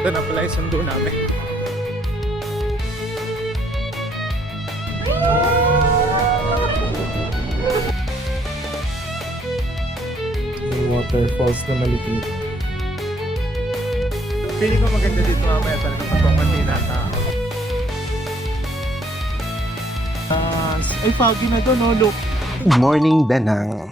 Doon na pala yung sundo namin. May waterfalls na maliit. Feeling ko maganda dito mamaya talaga pag kumanti na tao. Ay, foggy na doon, no? Look. Good morning, Danang.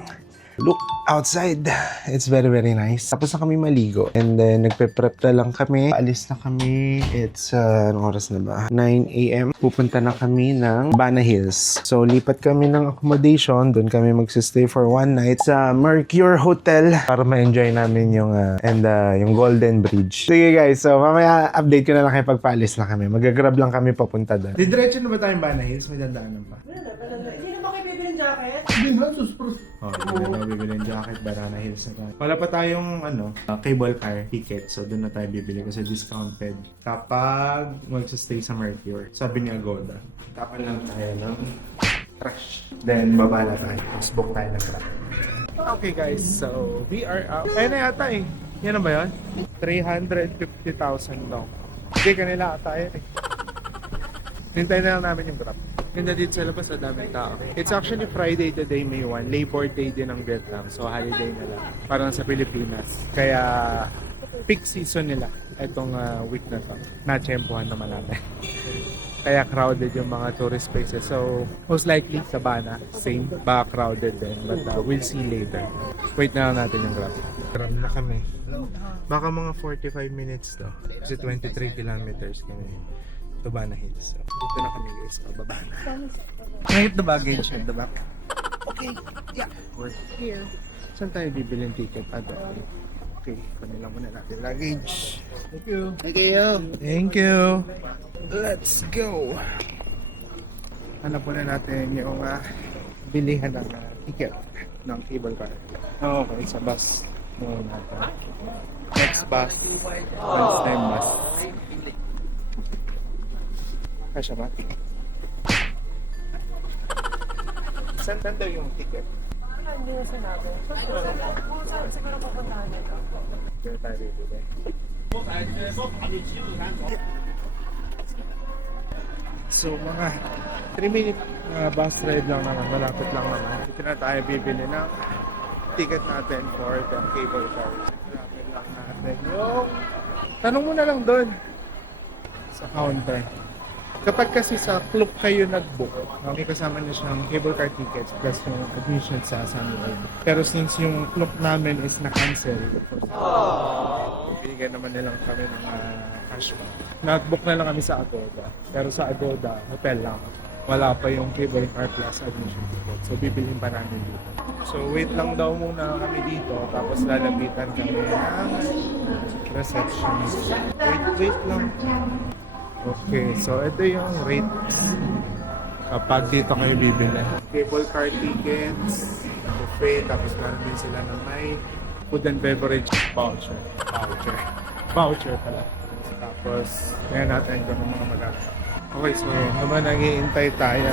Look outside. It's very, very nice. Tapos na kami maligo. And then, nagpe-prep na lang kami. Alis na kami. It's, anong oras na ba? 9 a.m. Pupunta na kami ng Bana Hills. So, lipat kami ng accommodation. Doon kami magsistay for one night sa Mercure Hotel para ma-enjoy namin yung, yung Golden Bridge. Sige guys, so mamaya update ko na lang kayo pagpaalis na kami. Mag-grab lang kami papunta doon. Didiretso na ba tayong Bana Hills? May dadaanan pa? Hindi na ba kayo bibili ng jacket? Hindi na, suspros. Hindi na bibili ng jacket, Banana Hills na tayo. Wala pa tayong cable car ticket, so doon na tayo bibili kasi discounted kapag magsistay sa Mercure. Sabi ni Agoda, tapan lang tayo ng trash. Then baba na tayo, tapos book tayo ng truck. Okay guys, so we are out. Ayun na yata eh. Yan na ba yun? 350,000 daw. Hindi, kanila ata yun eh. Hintayin na lang namin yung grab. Ganda dito sa labas, sa daming tao. It's actually Friday today, May 1. Labor Day din ng Vietnam. So, holiday na lang. Parang sa Pilipinas. Kaya, peak season nila. Itong week na to. Natsyempohan naman natin. Kaya crowded yung mga tourist places. So, most likely, sa Bana, same. Baka crowded din. But we'll see later. Wait na lang natin yung grab. Grab na kami. Baka mga 45 minutes to. Kasi 23 kilometers kami to Bana Hills. So, dito na kami guys, pababa na. Kahit the baggage at the back. Okay, yeah, we're here. Saan tayo bibili ng ticket? Okay, kanilang muna natin luggage. Thank you. Thank you. Thank you. Let's go. Hanap muna natin yung bilihan ng ticket ng cable car. Okay, sa bus. Muna natin. Next bus. Next time bus. Kasya ba? Saan daw yung ticket? Hindi na sinabi. Siguro papuntahan nito. Dito tayo bibili. So mga 3-minute bus ride lang naman, malapit lang naman. Dito na tayo bibili ng ticket natin for the cable car. Malapit lang natin yung... Tanong mo na lang doon sa counter. Kapag kasi sa club kayo nag-book, may kasama na siyang cable car tickets plus yung admission sa Sunway. Pero since yung club namin is na-cancel, bibigyan naman nilang kami ng cashback. Nag-book na lang kami sa Agoda. Pero sa Agoda, hotel lang. Wala pa yung cable car plus admission ticket. So, bibilhin pa namin dito. So, wait lang daw muna kami dito. Tapos lalapitan kami ng receptionist. Wait lang. Okay, so ito yung rate kapag dito kayo bibili. Cable car tickets, buffet, tapos meron din sila na may food and beverage voucher. Voucher pala. Tapos, ngayon natin kung mga magagawa. Okay, so naman nag-iintay tayo.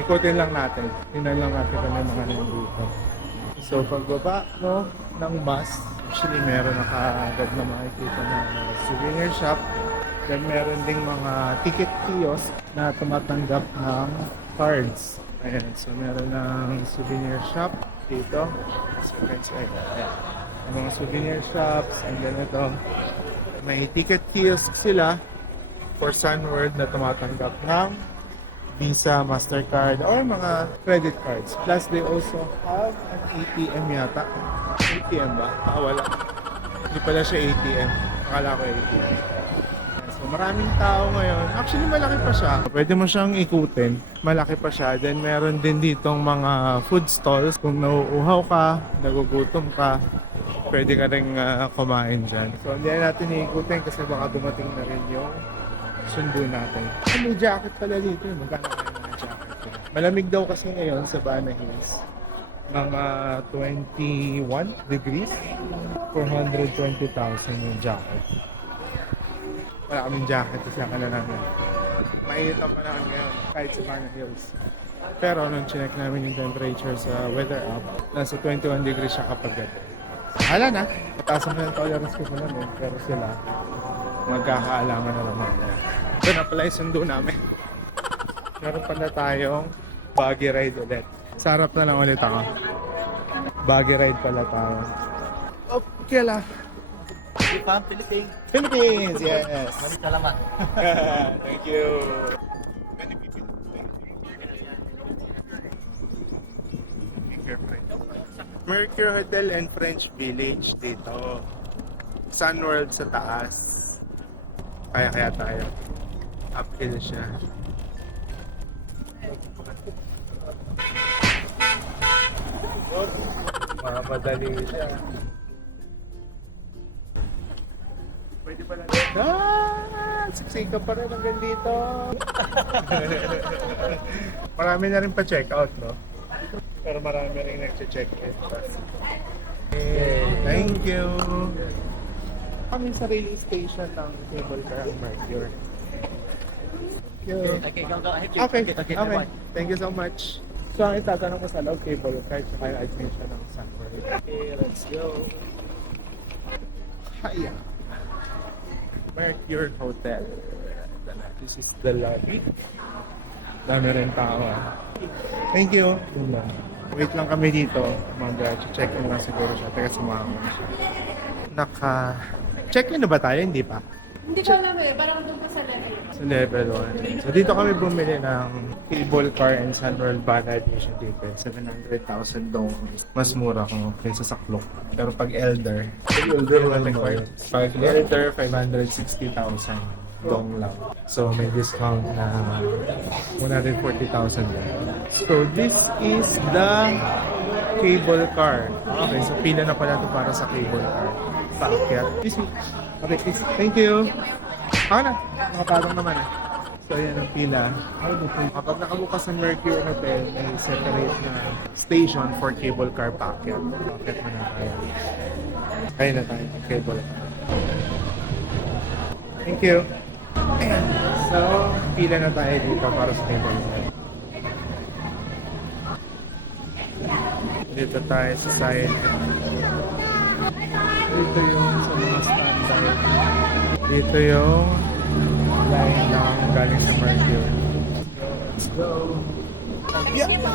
Ikutin lang natin. Tingnan lang natin kung may mga nandito. So, pagbaba no, ng bus, actually meron nakaagad na makikita ng souvenir shop. Then meron ding mga ticket kiosk na tumatanggap ng cards. Ayan, so meron ng souvenir shop dito. So you can see, ayan. Mga souvenir shops, and then ito, may ticket kiosk sila for Sunworld na tumatanggap ng Visa, Mastercard, or mga credit cards. Plus they also have an ATM yata. ATM ba? Wala. Hindi pala siya ATM. Akala ko ATM. So, maraming tao ngayon. Actually, malaki pa siya. Pwede mo siyang ikutin. Malaki pa siya. Then, meron din ditong mga food stalls. Kung nauuhaw ka, nagugutom ka, pwede ka rin kumain dyan. So, hindi natin iikutin kasi baka dumating na rin yung sundo natin. May jacket pala dito. Magkano kayo mga jacket? Malamig daw kasi ngayon sa Bana Hills. Mga 21 degrees. 420,000 yung jacket. Wala kaming jacket kasi akala namin mainit ang panahon ngayon kahit sa Bana Hills. Pero nung chinek namin yung temperature sa weather app, nasa 21 degrees siya kapag gabi. Hala na, mataas na yung tolerance ko sa namin, pero sila magkakaalaman na naman. Ito na pala yung sundo namin. Meron pala tayong buggy ride ulit. Sa harap na lang ulit ako. Buggy ride pala tayo. Okay lang. Ipang Philippines. Philippines, yes. Maraming salamat. Thank you. Mercure Hotel and French Village dito. Sun World sa taas. Kaya tayo. Uphill siya. Mamadali siya. Pwede pala. Siksika pa rin hanggang dito. Marami na rin pa-check out, no? Pero marami rin nag-check in. Thank you. Kami sa railing station ng cable car ang Mercure. Thank you. Okay. Thank you so much. So, ang itatanong ko sa loob cable car tsaka yung admission ng Sunworld. Okay, let's go. Hiya. Mercure Hotel. This is the lobby. Dami rin tao. Thank you. Wait lang kami dito. Mag-check in lang siguro siya. Teka, sumama ko na siya. Check-in na ba tayo? Hindi pa. Hindi ko alam eh, parang doon pa sa level. Sa level 1. So dito kami bumili ng cable car and Sunworld van admission ticket. 700,000 dong. Mas mura ko kaysa sa Klook. Pero pag elder, pag elder, 560,000 dong lang. So may discount na 140,000 lang. So this is the cable car. Okay, so pila na pala ito para sa cable car. Paakyat. Okay, please. Thank you. Ako na. Nakapatong naman eh. So, ayan ang pila. Kapag nakabukas ng Mercure Hotel, may separate na station for cable car packet. Packet mo na tayo. Kaya na tayo ng cable car. Thank you. Ayan. So, pila na tayo dito para sa cable car. Dito tayo sa side. Dito yung sa mga standard. Dito yung line ng galing sa Mercure. Let's go. Yeah. Ano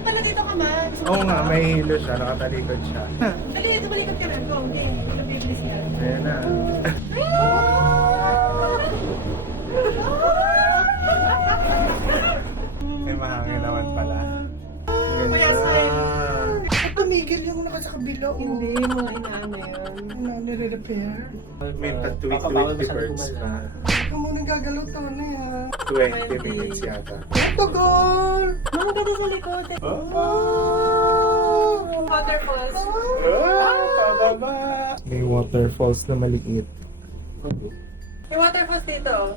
pala dito ka man? Oo nga, may hilo siya. Nakatalikod siya. Dali, dito balikat ka rin. Go, okay. Nag-business ka. Ayan na. May mahangin naman pala. Ang ganda. Tumigil yung naka sa kabila. Hindi, mga inaano yan. Ano, nire-repair? May pa-tweet-tweet birds pa. Ikaw muna gagalaw to na yan. 20 minutes yata. Tagal! Mga ganda sa likod. eh. Oh! Waterfalls. Pababa! May waterfalls na maliit. May waterfalls dito.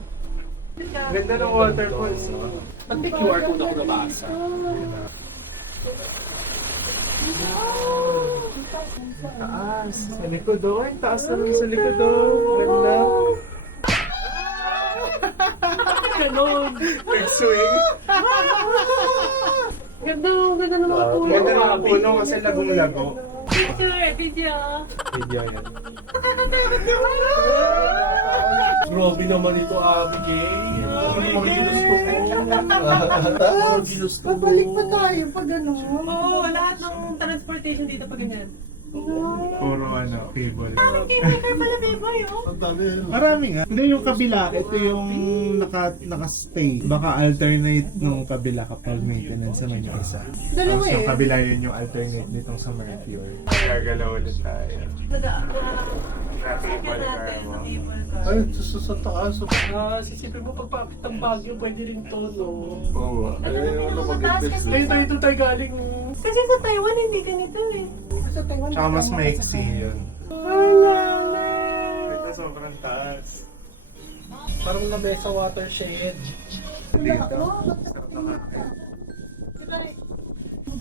Ganda ng waterfalls. Ang QR code ako nabasa. Taas. Sa likod oh. Ay, taas naman sa likod oh. Ganda. Ganon. Nag-swing. Ganda, ganda ng mga puno. Ganda ng mga puno kasi lagong-lago. Picture, video. Video yan. Grabe naman ito, Abigail. Ang ginusto mo. Ang ginusto mo. Babalik pa tayo pag ano. Oo, lahat ng transportation dito pa ganyan. Puro ano, cable. Parang cable car pala, Beboy, oh. Ang dami. Marami nga. Hindi yung kabila, ito yung naka-stay. Baka alternate nung kabila kapag maintenance naman yung isa. Dalawa Tapos eh. yung kabila yun yung alternate nitong sa Mercure. Gagalaw ulit tayo. Sakyan natin sa cable car. Ay, sa taas. Sisipin mo pagpapit ng Baguio, pwede rin to, no? Oo. Ngayon tayo galing. Kasi sa Taiwan, hindi ganito eh. Sa Taiwan. Tsaka mas maiksi yun. Ito sobrang taas. Parang lamesa watershed. Dito. Sarap na kakain.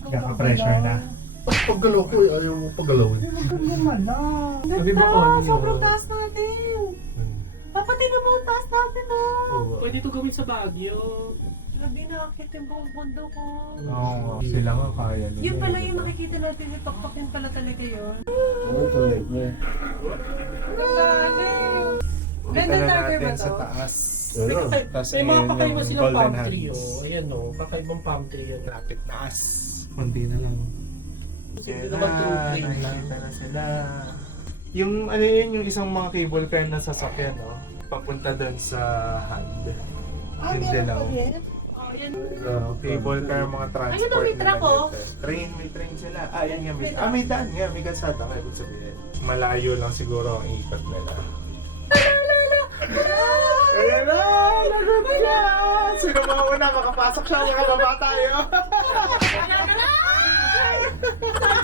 Kaka-pressure na. Paggalaw ko, ayaw mo paggalawin. Sabi mo ko, ano Sobrang yun? taas natin. Papatid na mo ang taas natin, oh. Pwede ito gawin sa Baguio. Grabe, nakakita yung buong mundo ko. Oo, sila nga kaya nila. Yun pala yung makikita natin, yung pakpakin pala talaga yun. Kita Ganda na tiger ba natin sa to? taas. Ano? Tapos May mga ayun kakaiba yung silang golden palm tree, hands. oh. Ayan, oh. Kakaibang palm tree yan. Lapit taas. Kunti na lang. Hindi naman true tree. Nakita na sila. Yung ano yun, yung isang mga cable car na sasakyan, no? Papunta doon sa hand. Yung dilaw. Oh, yan. So, cable car, mga transport Ayun, may truck, nila oh. dito. May train sila. Yan nga, may daan nga, may kalsada kayo ibig sabihin. Malayo lang siguro ang ikot nila. Ayan na! Lagot niya! Sino mga una? Makapasok siya, makababa tayo!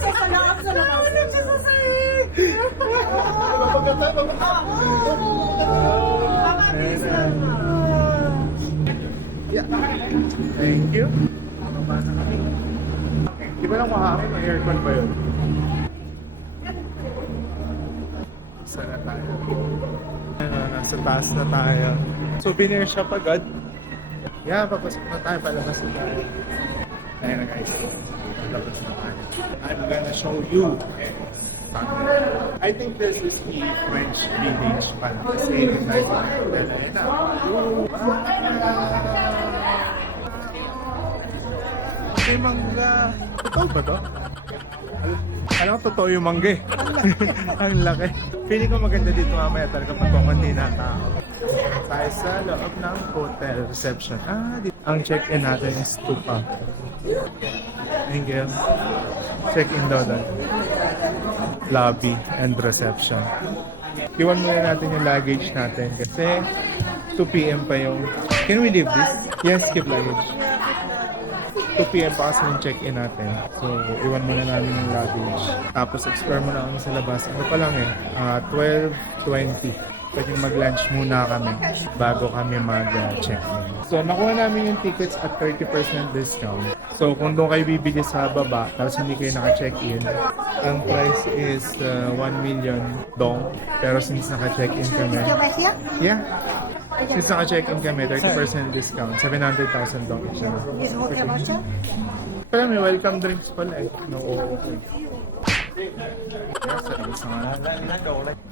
Sa labas, sa labas. Yeah. Thank you. Mababa na kami. Okay. Di ba lang makakain o aircon ba yun? Saan na tayo? Nasa taas na tayo. Souvenir shop agad. Yeah, papasok na tayo. Palabas na tayo. Ayan na guys. Palabas na tayo. I'm gonna show you. I think this is the French village pala. Kasi yung tayo sa hotel. Ayan na. May mangga. Totoo ba to? Alam ko totoo yung mangga eh. Ang laki. Feeling ko maganda dito mamaya talaga pag kukunti na tao. Tayo sa loob ng hotel reception. Ang check-in natin is 2 pa. Thank you. Check-in daw doon. Lobby and reception. Iwan muna natin yung luggage natin kasi 2 p.m. pa yung... Can we leave this? Yes, keep luggage. 2 p.m. pa kasi yung check-in natin. So, iwan muna namin yung luggage. Tapos, explore muna kami sa labas. Ano pa lang 12:20. Pwedeng mag-lunch muna kami bago kami mag-check-in. So, nakuha namin yung tickets at 30% discount. So, kung doon kayo bibili sa baba, tapos hindi kayo naka-check-in, ang price is 1 million dong. Pero since naka-check-in kami, yeah. Since naka-check-in kami, 30% discount, 700,000 dong siya. Pero may welcome drinks pala eh. No, okay.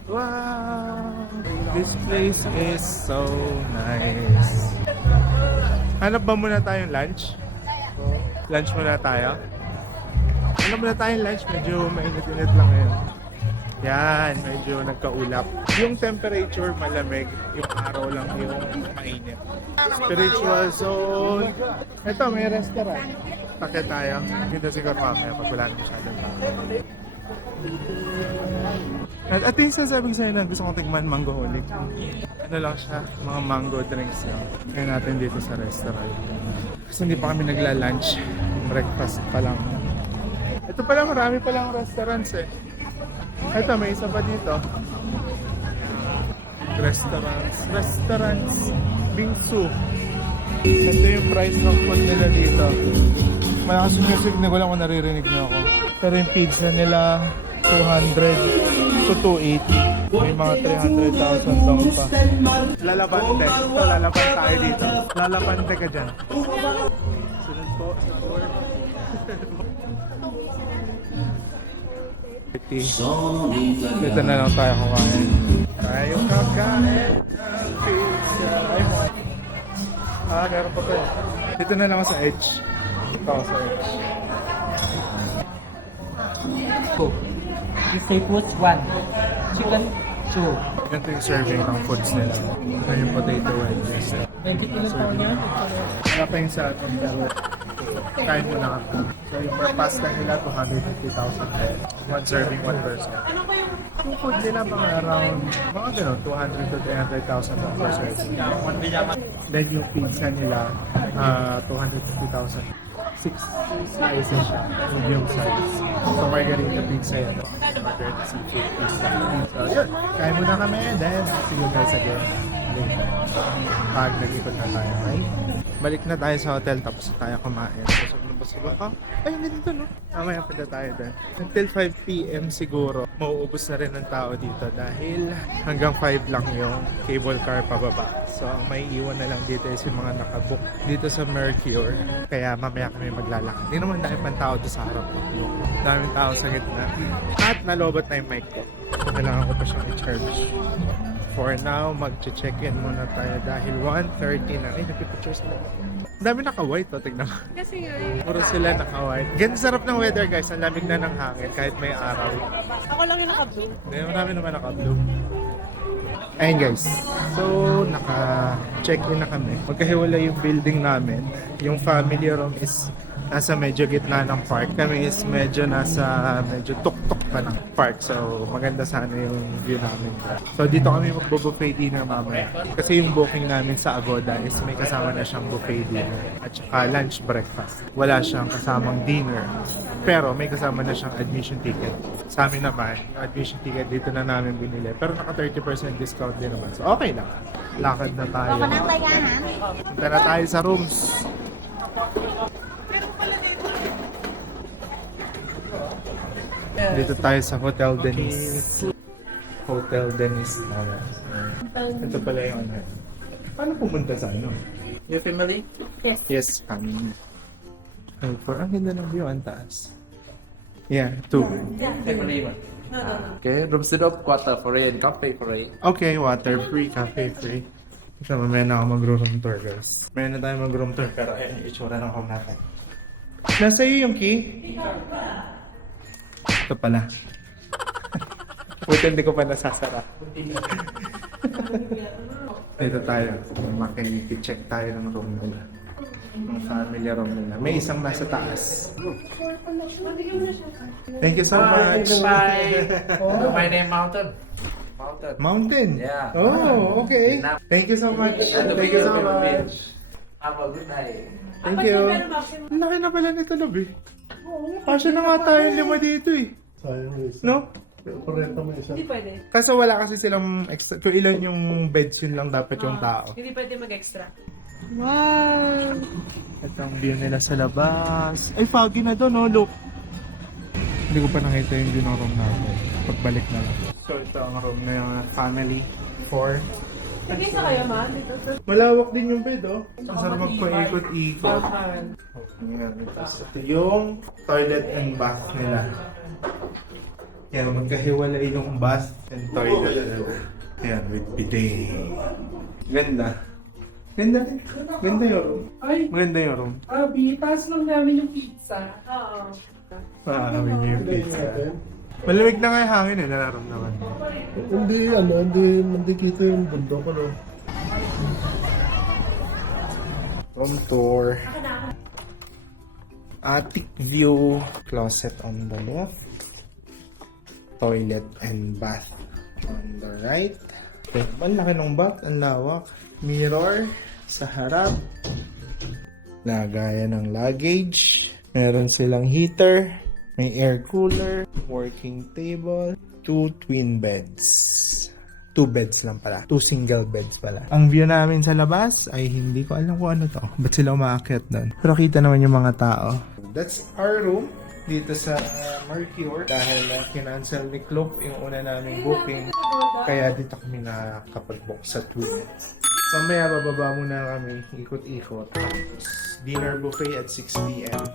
Wow! This place is so nice. Hanap ba muna tayong lunch? Lunch muna tayo? Hanap muna tayong lunch? Medyo mainit-init lang ngayon. Yan, medyo nagkaulap. Yung temperature malamig, yung araw lang yung mainit. Spiritual zone. Ito, may restaurant. Takit tayo. Dito siguro mamaya pag wala na masyadong tao. At yung sasabi ko sa'yo na gusto kong tigman mangoholic. Ano lang siya, mga mango drinks lang. Kaya natin dito sa restaurant. Kasi hindi pa kami nagla-lunch. Breakfast pa lang. Ito pala, marami palang restaurants eh. Ito, may isa pa dito. Restaurants. Bingsu. Ito yung price ng food nila dito. Malakas yung music, hindi ko lang kung naririnig niyo ako. Pero yung pizza nila, 200 to 280. May mga 300,000 dong pa. Lalabante. Ito, lalaban tayo dito. Lalabante ka dyan. Sunod po sa tour. Dito na lang tayo kumain. Tayo kakain ng pizza. Ay mo. Meron pa pa. Dito na lang ako sa Edge. Dito ako sa Edge. You say foods 1, chicken 2. Ganito yung serving ng foods nila. Ito yung potato wedges. Medyo ilang taon yan? Wala pa yung sa atin. Pero kain mo na kami. So yung per pasta nila, 250,000 pesos. One serving, one person. Yung food nila mga around, mga gano'n, 200 to 300,000 per serving. Then yung pizza nila, 250,000. 6 slices siya, medium size. So margarita pizza yun. Order na seafood pizza. So yun, kain muna kami. Then I'll see you guys again later. Pag nag-ikot na tayo, okay? Balik na tayo sa hotel tapos na tayo kumain. So, busog ako. Ay, dito no. Mamaya pa na tayo doon. Until 5 p.m. siguro, mauubos na rin ng tao dito dahil hanggang 5 lang yung cable car pababa. So, ang may iwan na lang dito is yung mga nakabook dito sa Mercure. Kaya mamaya kami maglalakad. Hindi naman dahil pang tao doon sa harap ko. Daming tao sa gitna. At nalobot na yung mic ko. So, kailangan ko pa siyang i-charge. For now, mag-check-in muna tayo dahil 1:30 na. Ay, nagpipictures na. Ang dami naka-white, tignan mo. Kasi nga eh. Puro sila naka-white. Ganda sarap ng weather guys. Ang lamig na ng hangin kahit may araw. Ako lang yung naka-blue. Marami naman naka-blue. Ayun guys. So, naka-check-in na kami. Magkahiwala yung building namin. Yung family room is nasa medyo gitna ng park. Kami is medyo tuk-tuk pa ng park. So, maganda sana yung view namin. So, dito kami magbo-buffet dinner mamaya. Kasi yung booking namin sa Agoda is may kasama na siyang buffet dinner. At saka lunch breakfast. Wala siyang kasamang dinner. Pero may kasama na siyang admission ticket. Sa amin naman, yung admission ticket dito na namin binili. Pero naka 30% discount din naman. So, okay lang. Lakad na tayo. Punta na tayo sa rooms. Dito tayo sa Hotel Denise. Hotel Denise. Ito pala yung ano. Paano pumunta sa ano? Your family? Yes, family. Ay, ang ganda ng view, ang taas. Yeah, 2. Family one. Okay, room set up, quarter for and cafe for it. Okay, water free, cafe free. Ito, mamaya na ako mag-room tour, guys. Mamaya na tayo mag-room tour, pero ayan yung itsura ng home natin. Nasa iyo yung key? Ito pala. Buti hindi ko pa nasasara. Dito tayo. Makikicheck tayo ng room nila. Ang family room nila. May isang nasa taas. Thank you so much. Goodbye. My name Mountain. Mountain. Mountain? Yeah. Oh, okay. Thank you so much. Thank you so much. Have a good night. Thank you. Ang laki na pala nito, Lob eh. Kasya na nga tayo 5 dito eh. Sayang yung isa. No? Korenta mo isa. Hindi pwede. Kaso wala kasi silang extra. Kung ilan yung beds, yun lang dapat yung tao. Hindi pwede mag-extra. Wow! Ito ang view nila sa labas. Ay, foggy na doon, no? Look. Hindi ko pa nakita yung view ng room natin. Pagbalik na lang. So, ito ang room na yung family. 4. Hindi sa kayo, ma? Dito. Malawak din yung bed, oh. Masarap magpaikot-ikot. Ayan, ito yung toilet and bath nila. Yan, magkahiwalay yung bath and toilet nila. Ayan, with bidet. Ganda. Ganda rin. Ganda yung room. Ay, Maganda yung room. Abi, taas lang namin yung pizza. Oo. Maaamin niyo yung pizza. Malamig na nga yung hangin eh, nararamdaman. Hindi kita yung bundok, ano. Room tour. Attic view. Closet on the left. Toilet and bath on the right. Okay. Ang laki ng bath, ang lawak. Mirror sa harap. Lagayan ng luggage. Meron silang heater. May air cooler. Working table. 2 twin beds. 2 beds lang pala. 2 single beds pala. Ang view namin sa labas ay hindi ko alam kung ano to. Ba't sila umaakit doon? Pero kita naman yung mga tao. That's our room dito sa Mercure. Dahil kinancel ni Kloop yung una naming booking. Kaya dito kami nakapag-book sa twin. Mamaya bababa muna kami. Ikot-ikot. Tapos dinner buffet at 6 p.m.